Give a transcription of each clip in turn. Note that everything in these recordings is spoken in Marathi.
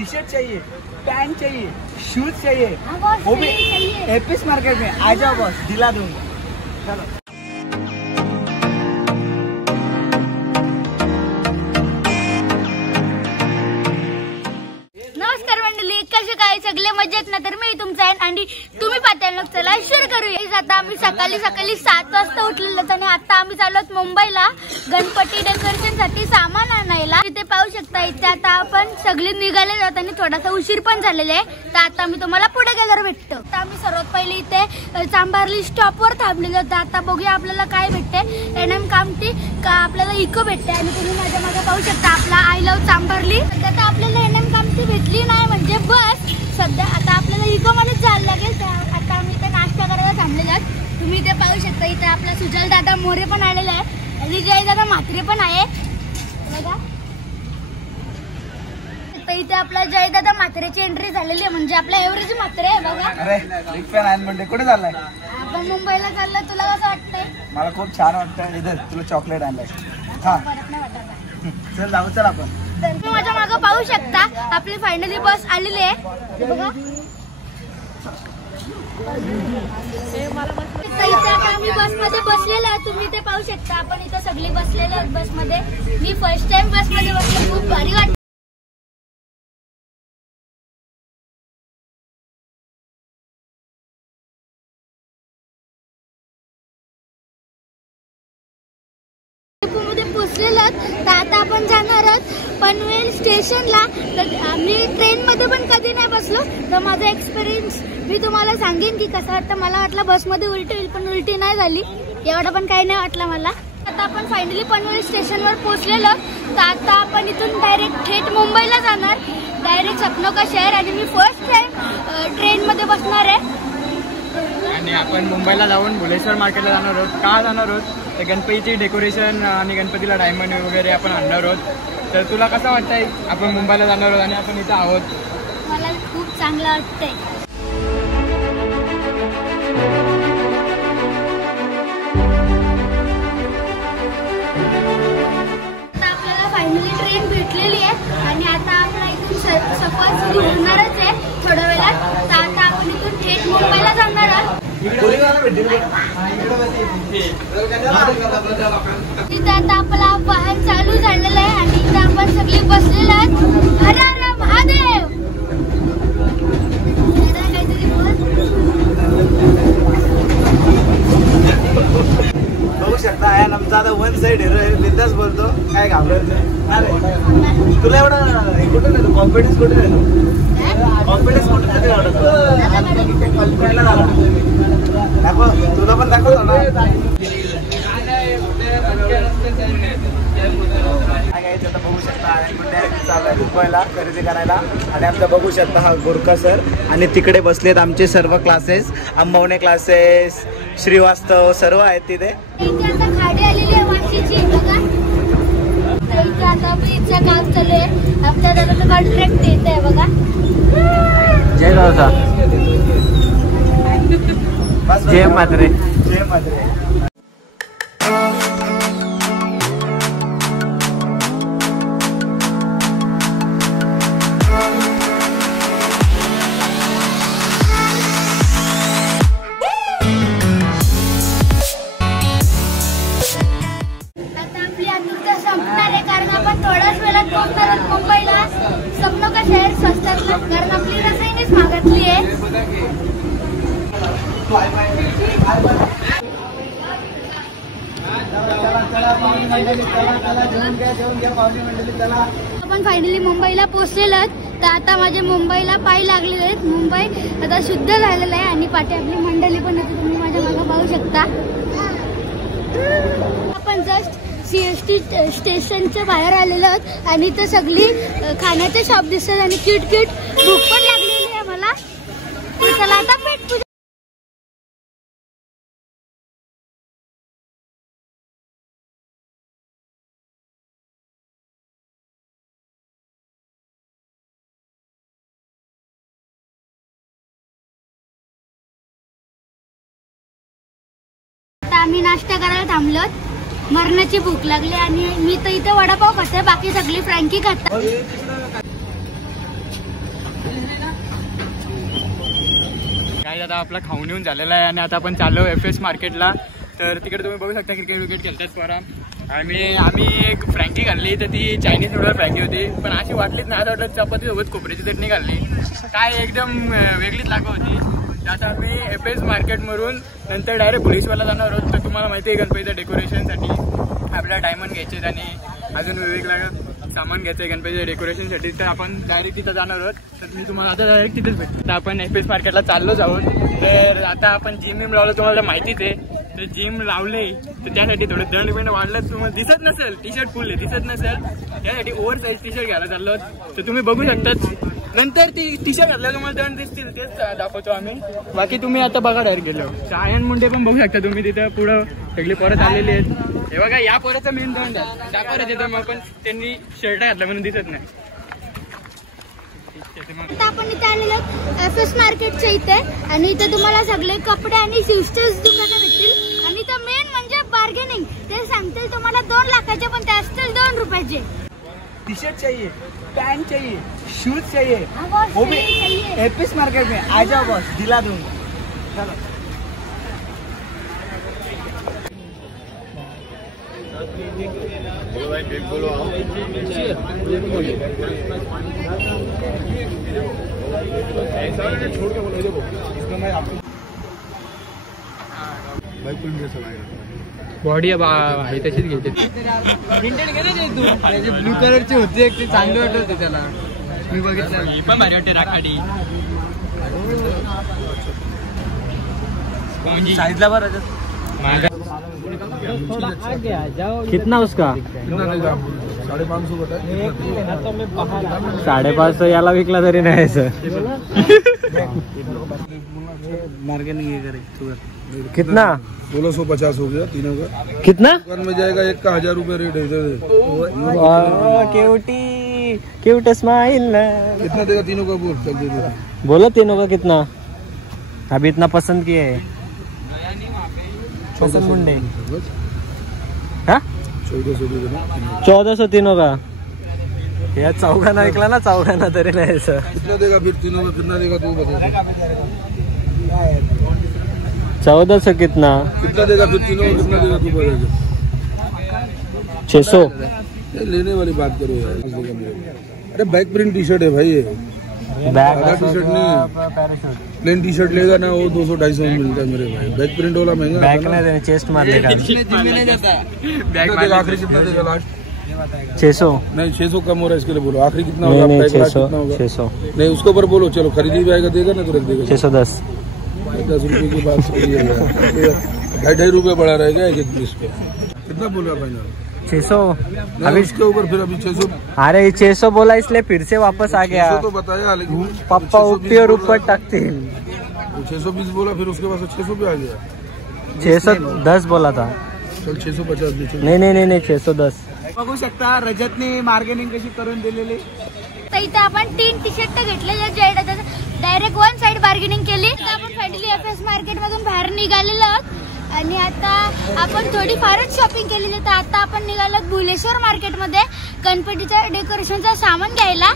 टी शर्ट चाहिए, पैंट चाहिए, शूज चाहिए, वो भी एपिस मार्केट में आ जाओ बॉस, दिला दूंगा। चलो सगळे मजेत ना। तर मी तुमचा आहे आणि तुम्ही पाहताय, चला शेअर करूया। आता आम्ही सकाळी 7 वाजता उठलेलो आणि आता आम्ही चाललोत मुंबईला गणपती डेकोरेशन साठी सामान आणायला। तिथे पाहू शकता इथे आता आपण सगळे निघाले जात आणि थोडासा उशीर पण झालेला आहे। तर आता मी तुम्हाला पुढे गेल्यावर भेटतो। तर आम्ही सर्वात पहिले इथे चांभारली स्टॉपवर थांबलेलो होतो। आता बघूया आपल्याला काय भेटते, एनएम कामठी का आपल्याला इको भेटते। आणि तुम्ही माझ्या मागे पाहू शकता आपला आय लव्ह चांभारली। आता आपल्याला एनएम कामठी भेटली नाही म्हणजे बस सध्या आता आपल्याला इको मध्येच जायला लागेल। तर आता आम्ही इथे नाश्ता करायला थांबलेलो आहोत। तुम्ही इथे पाहू शकता इथे आपला सुजल दादा मोरे पण आलेला आहे आणि जय दादा म्हात्रे पण आहे बघा। इथे आपला जय दादा म्हात्रेची एंट्री झालेली आहे, म्हणजे आपला एव्हरेज म्हात्रे आहे बघा। अरे बिग फॅन आहे म्हणजे कुठे चाललाय? आपण मुंबईला चाललो, तुला कसं वाटतंय? मला खूप छान वाटतं। इधर तुला चॉकलेट आणलंय। हा चल जाऊ, चल आपण। तर तुम्ही माझ्या मागे पाहू शकता आपली फायनली बस आलेली आहे बघा। इथे आता आम्ही बसमध्ये बसलेलो आहे, तुम्ही इथे पाहू शकता। आपण इथे सगळी बसलेलो आहोत बसमध्ये। मी फर्स्ट टाइम बसमध्ये बसले, खूप भारी वाटतं। तर आता आपण जाणार आहोत पनवेल स्टेशनला। तर आम्ही ट्रेन मध्ये पण कधी नाही बसलो, तर माझा एक्सपिरियन्स मी तुम्हाला सांगेन की कसं वाटतं। मला वाटलं बसमध्ये उलटी होईल पण उलटी नाही झाली, एवढं पण काही नाही वाटलं मला। आता आपण फायनली पनवेल स्टेशनवर पोहोचलेलो। तर आता आपण इथून डायरेक्ट थेट मुंबईला जाणार, डायरेक्ट सपनों का शहर। आणि मी फर्स्ट टाइम ट्रेन मध्ये बसणार आहे। आणि आपण मुंबईला जाऊन भुलेश्वर मार्केटला जाणार आहोत। का जाणार आहोत? तर गणपतीची डेकोरेशन आणि गणपतीला डायमंड वगैरे आपण आणणार आहोत। तर तुला कसं वाटतंय आपण मुंबईला जाणार आहोत आणि आपण इथं आहोत? मला खूप चांगलं वाटतंय। आपल्याला फायनली ट्रेन भेटलेली आहे आणि आता आपला इथून सफर सुरू होणारच आहे थोड्या वेळात। तर आता आपण इथून थेट मुंबईला जाणार आहोत। तिथे आता आपला वाहन चालू झालेलं आहे आणि इथे आपण सगळे बसलेलो आहोत। हर हर महादेव। बघू शकता यार आमचा आता वन साइड हिरो आहे, बिंदास बोलतो, काय घाबरत नाही। तुला एवढं कुठे नाही कॉन्फिडन्स कुठे नाही? कॉन्फिडन्स कुठे नाही दाखव, तुला पण दाखवतो ना। आता बघू शकता चालू आहे मुंबईला खरेदी करायला। आणि आमचा बघू शकता हा गोरखा सर आणि तिकडे बसलेत आमचे सर्व क्लासेस, अंबावणे क्लासेस, श्रीवास्तव सर्व आहेत तिथे। गाडी आलेली आहे वाशीची बघा। तर इथे आता ब्रिजचं काम चालू आहे, आपल्या दादाचं कॉन्ट्रॅक्ट येत आहे बघा। जय दादा, जय म्हात्रे, जय म्हात्रे। मुंबईला सपनों का शहर स्वस्तातला, कारण आपली रसायनीच महागातली आहे। आपण फायनली मुंबईला पोहोचलेलो आहोत। तर आता माझे मुंबईला पाय लागलेले आहेत। मुंबई आता शुद्ध झालेलं आहे आणि पाठी आपली मंडळी पण होती, तुम्ही माझ्या मागे पाहू शकता। आपण जस्ट CST स्टेशनच्या बाहेर आलेलो आहोत आणि इथं सगळी खाण्याचे शॉप दिसतात आणि क्यूट क्यूट भूक पण लागलेली आहे मला। तर चला आता पेट पूजा। आता आम्ही नाश्ता करायला थांबलो, मरणाची भूक लागली आणि मी तर इथे वडापाव खाते, बाकी सगळी फ्रँकी खातात। काय आता आपला खाऊन येऊन झालेला आहे आणि आता आपण चाललो FS मार्केटला. तर तिकडे तुम्ही बघू शकता क्रिकेट विकेट खेळतात पोरा. आम्ही एक फ्रँकी खाल्ली तर ती चायनीज नूडल फ्रँकी होती, पण अशी वाटलीच नाही. आता वाटलं चपातीसोबत खोबऱ्याची चटणी खाल्ली, काय एकदम वेगळीच लागत होती. आता आम्ही FS मार्केटमधून नंतर डायरेक्ट पोलीसवाला जाणार आहोत. तर तुम्हाला माहिती आहे गणपतीच्या डेकोरेशनसाठी आपल्याला डायमंड घ्यायचे आणि अजून वेगवेगळं सामान घ्यायचं आहे गणपतीच्या डेकोरेशनसाठी. तर आपण डायरेक्ट तिथं जाणार आहोत. तर मी तुम्हाला आता डायरेक्ट तिथेच भेटतो. तर आपण FS मार्केटला चाललोच आहोत. तर आता आपण जिम लावलं तुम्हाला माहितीच आहे. तर जिम लावले तर त्यासाठी थोडं दंड बिंड वाढलं. तुम्हाला दिसत नसेल टी शर्ट फुल दिसत नसेल, त्यासाठी ओव्हर साईज टी शर्ट घ्यायला चाललो. तर तुम्ही बघू शकता नंतर ती टी शर्ट घातल्यावर तुम्हाला दंड दिसतील, तेच दाखवतो आम्ही. बाकी तुम्ही आता बघा डायरेक्ट गेलो. सायन मुंडे पण बघू शकता तुम्ही, तिथं पुढं सगळी परत आलेली आहेत. हे बघा या पोराचा मेन दंड आहे, त्या परत येतं मग पण त्यांनी शर्ट घातला म्हणून दिसत नाही. आता आपण इथे आलेलो FS मार्केटच्या इथे आणि इथे तुम्हाला सगळे कपडे आणि शूजचेच दुकानं भेटतील. आणि इथं मेन म्हणजे बार्गेनिंग. ते सांगतील तुम्हाला 2 लाखाचे पण ते असतील 2 रुपयाचे. टी शर्ट चाहिए, पैंट चाहिए, शूज चाहिए, वो भी FS मार्केट में आ जाओ बॉस, दिला दूंगा. चलो बॉडी आहे तशीच घ्यायची. ब्लू कलरची होती एक, ते चांगली वाटत होते त्याला. मी बघितलं पण भारी वाटते राखाडी साइडला बरं. कितना उसका 550 याला विकला तरी नाही सर. मार्केटिंग करे कितना 1650 हो गया तीनों का. कितना दुकान में जाएगा एक का 1000 रुपये रेट है. Cute smile. कितना देगा तीनों का? बोल चल दे. बोलो तीनों का कितना. अभी इतना पसंद किए है पसंद मुंडे. 1400 तीनों का. या चौघांना ऐकला ना, चौघांना तरी नाही सर. कितना देगा फिर तीनों का? कितना देगा तू बता. 1400 कितना. कितना देगा फिर तीनों का? कितना देगा तू बता. 600. लेने वाली बात करो यार. अरे बैक प्रिंट टी शर्ट है भाई ये. बैग टी शर्ट नहीं, प्लेन टी शर्ट लेगा ना वो 200-250 में मिलता है मेरे भाई. बैक प्रिंट वाला महंगा. बैग नहीं देने, चेस्ट मार लेगा. आखिरी कितना देगा लास्ट? 600. नहीं 600 कम हो रहा है, इसके लिए बोलो आखिरी कितना नहीं होगा. नहीं 600 600 नहीं उसके ऊपर बोलो. चलो खरीदी भी आएगा देगा ना तो रख देगा. 610. 10 रुपये की बात सही है. 2.5 रुपये बढ़ा रहेगा एक पीस पे. कितना बोल रहा भाई? 600. अभी इसके ऊपर फिर अभी 600. अरे 600 बोला इसलिए फिर से वापस आ गया. 600 तो बताया लेकिन पप्पा ऊपर ऊपर टाकतील. 620 बोला फिर उसके बाद 600 पे आ गया. 610 बोला था. चल 650 दे. नहीं नहीं नहीं नहीं 610. बघू शकता रजतने मार्केटिंग कशी करून दिलेली. तर इथे आपण 3 टी शर्ट घेतलेले जे डायरेक्ट 1 साइड बार्गेनिंग केली. तर आपण फायनली FS मार्केट मधून बाहेर निघालेलो आहोत आणि आता आपण थोडी फारच शॉपिंग केलेली. तर आता आपण निघालो भुलेश्वर मार्केटमध्ये गणपतीच्या डेकोरेशनचं सामान घ्यायला.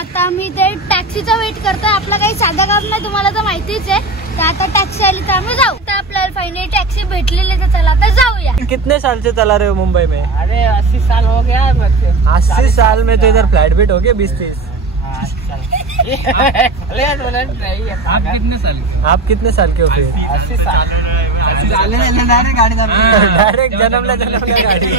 आता आम्ही ते टॅक्सीचा वेट करतोय. आपला काही साधा काम नाही, तुम्हाला तर माहितीच आहे. तर आता टॅक्सी आली तर आम्ही जाऊ. तर आपल्याला फायनली टॅक्सी भेटलेली, तर चला आता जाऊया. कितने साल से चला रहे हो मुंबई में? अरे 80 साल हो गया. 80 साल में तो इधर फ्लाइट बेट हो गया 20-30. आप कितने साल? आप कितने साल के हो फिर? 80 साल. डायरेक्ट जन्मला गाडी.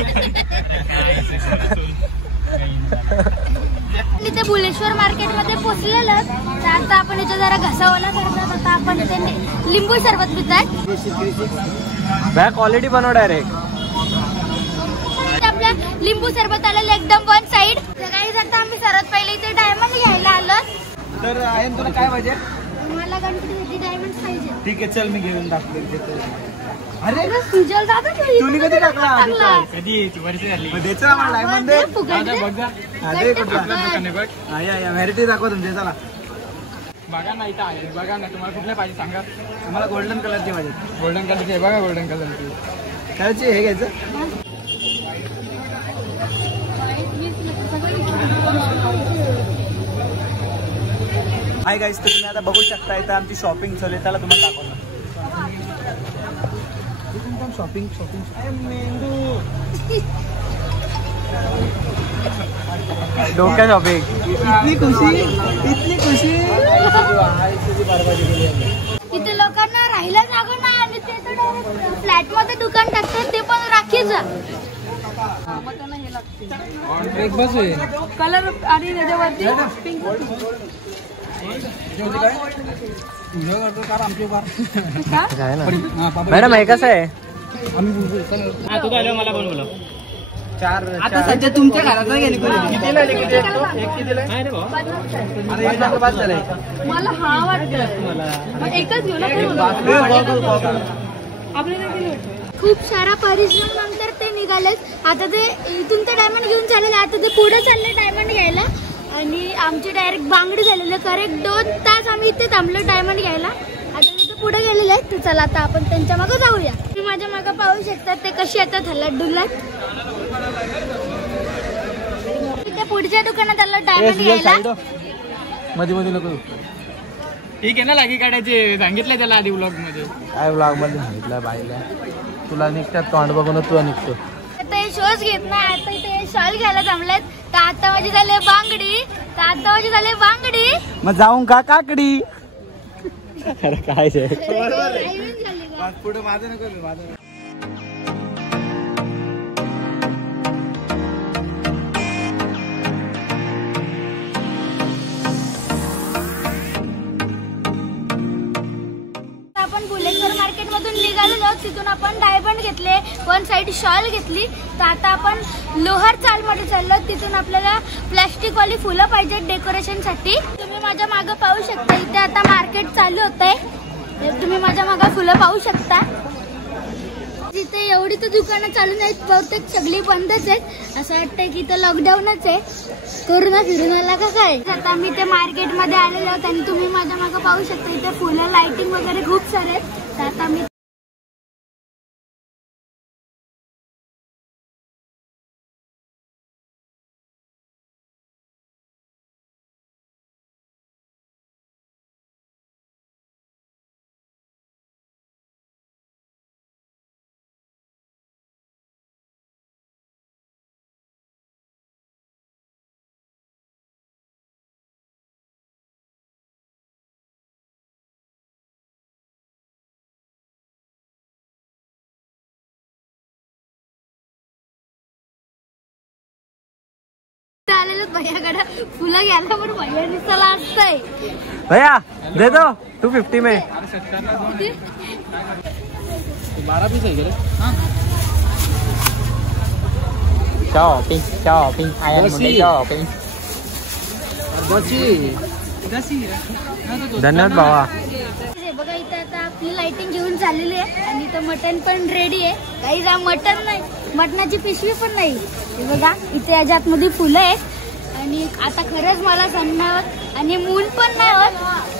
इथे भुलेश्वर मार्केटमध्ये पोहोचलेलं. तर आता आपण इथे जरा घसावला करतात. आता आपण इथे लिंबू सरबत पितात. बॅग ऑलरेडी बनव डायरेक्ट. आपल्या लिंबू सरबत आलेलं एकदम 1 साइड. गाईज आता आम्ही सर्वात पहिले इथे डायमंड घ्यायला आलो. तर आहे तुला काय पाहिजे? मला गणपतीसाठी डायमंड पाहिजे. ठीक आहे चल मी घेऊन टाकतो. अरे सुजल दादा तुम्ही कधी टाकला? कधी वर्ष झाली. द्यायचं आम्हाला डायमंड दे. अरे या व्हॅरायटी दाखवा तुमच्या. चला बघा ना इथं आहे. बघा ना तुम्हाला कुठल्या पाहिजे सांगा. तुम्हाला गोल्डन कलरची पाहिजे. गोल्डन कलरची आहे बघा. गोल्डन कलरची कलरची हे घ्यायचं. हाय गाईस, तर तुम्ही आता बघू शकता इथं आमची शॉपिंग चालू आहे, त्याला तुम्हाला दाखवतो. शॉपिंग डोक्या शॉपिंग. इतनी खुशी इथे लोकांना राहायला जागा नाही आणि ते तर फ्लॅट मध्ये दुकान टाकतात, ते पण राखीचं. कलर आणि त्याच्यावरती मॅडम हे कसं आहे? मला पण बोला. आता सध्या तुमच्या घरात मला हा वाटतं एकच घेऊ ना. खूप सारा परिश्रम नंतर ते निघालेत. आता ते इथून ते डायमंड घेऊन चालले, आता ते पुढे चालले डायमंड घ्यायला आणि आमची डायरेक्ट बांगडी झालेलं. करेक्ट 2 तास आम्ही इथे थांबलो डायमंड घ्यायला. आता तिथे पुढे गेलेले आहेत, तर चला आता आपण त्यांच्या मागे जाऊया. तुम्ही माझ्या मागे पाहू शकता ते कशी येतात हल्लत डुलत. तिथे पुढच्या दुकानात आलं डायमंड घ्यायला. मध्ये नको. ठीक आहे ना, लागी काढायचे सांगितलं त्याला आधी व्लॉग मध्ये. काय ब्लॉग मध्ये सांगितलं बाईला, तुला निघतात तोंड बघून तुला निघतो. आता हे शोज घेत नाही, आता इथे शॉल घ्यायला जमलेत. तर आता माझी झाले बांगडी, मग जाऊन का काकडी. अरे काय पुढे माझं नको माझं. आपण बुलेश्वर मार्केट मधून निघालेलो, तिथून आपण डायमंड घेतले, 1 साइड शॉल घेतली. तर आता आपण लोहार चाल मध्ये चाललो. तिथून आपल्याला प्लास्टिक वाली फुलं पाहिजे डेकोरेशन साठी. तुम्ही माझ्या मागे पाहू शकता, इथे आता मार्केट चालू होत आहे. तुम्ही माझ्या मागे फुलं पाहू शकता. तिथे एवढी तर दुकानं चालू नाहीत, बहुतेक सगळी बंदच आहेत. असं वाटतंय की इथं लॉकडाऊनच आहे. करोना फिरून आला का काय. आता मी ते मार्केट मध्ये आलेलो आहोत आणि तुम्ही माझ्या मागे पाहू शकता, इथे फुलं लाइटिंग वगैरे खूप सारे आहेत. तर आता मी आलेलो भैयाकडे फुलं घ्यायला, पण भैया दिसायला असतंय. भैया दे दो 250 में. 12 पीस आहे. शॉपिंग धन्यवाद भावा. बघा इथे आता आपली लाइटिंग घेऊन चाललेली आहे आणि इथं मटन पण रेडी आहे. काही जा मटन नाही, मटणाची पिशवी पण नाही. हे बघा इथे याच्यात मध्ये फुलं आहेत आणि आता खरंच मला सण नाही होत आणि मून पण नाही होत.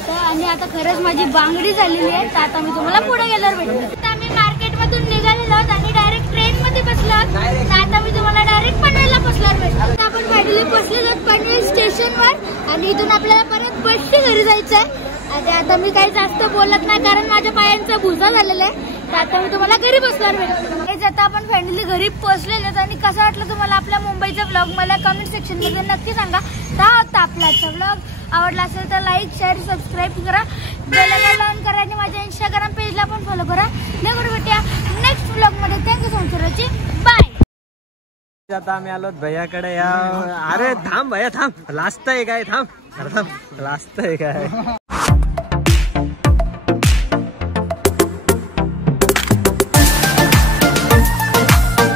आणि आता खरंच माझी बांगडी झालेली आहे. तर आता मी तुम्हाला पुढे गेल्यावर भेटतो. आम्ही मार्केट मधून निघालेलो आहोत आणि डायरेक्ट ट्रेन मध्ये बसलो. तर आता मी तुम्हाला डायरेक्ट पनवेलला बसल्यावर भेटतो. आपण फायनली बसलेलो आहोत पनवेल स्टेशनवर आणि इथून आपल्याला परत बसची घरी जायचंय. आणि आता मी काही जास्त बोलत नाही, कारण माझ्या पायांचा भुजा झालेला आहे. तर आता मी तुम्हाला घरी बसल्यावर भेटतो. आता आपण फायनली घरी पोहोचलेलो आणि कसं वाटलं तुम्हाला आपल्या मुंबईचा ब्लॉग मला कमेंट सेक्शन मध्ये नक्की सांगा. हा होता आपला ब्लॉग. आवडला असेल तर लाईक, शेअर, सबस्क्राईब करा, बेल आयकॉन ऑन करा आणि माझ्या इंस्टाग्राम पेजला पण फॉलो करा. भेटूया नेक्स्ट ब्लॉग मध्ये. Thank you so much. बाय. आता आम्ही आलो भैयाकडे. या अरे थांब भैया थांब, लास्ट आहे काय. थांब लास्ट आहे काय.